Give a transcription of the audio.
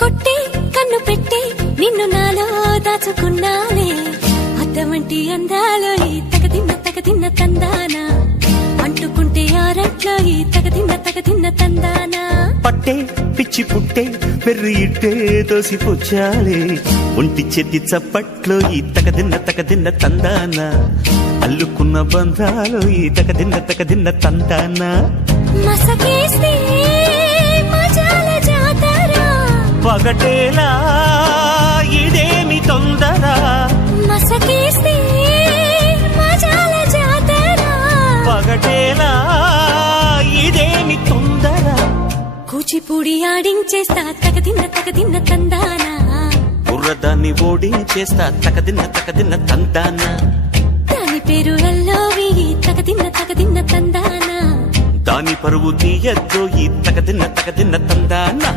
కొట్టి కన్ను పెట్టి నిన్ను నాలో దాచుకున్నానే అద్దమంటి అందాలో ఈ తగదిన్న తందానా అంటుకుంటే ఆరట్లో ఈ తగదిన్న తందానా పట్టే పిచ్చి పుట్టే పెర్రి ఇట్టే తోసిపుచ్చాలే ఒంటి చెద్ది చప్పట్లో ఈ తగదిన్న తందానా అల్లుకున్న బంధాలో ఈ తగదిన్న తందానా మసకేస్తే మజాల జాతర పగటేలా ఇదేమి తొందర మసకేస్తే మజాల జాతర పగటేలా ఇదేమి తొందర కూచిపూడి ఆడించేస్తా తగదిన్న తందానా బుర్రదాన్ని ఓడించేస్తా తగదిన్న తందానా దాని పేరు అల్లోవి తగదిన్న తందానా దాని పరువు తీయద్దో ఈ తగదిన్న తందానా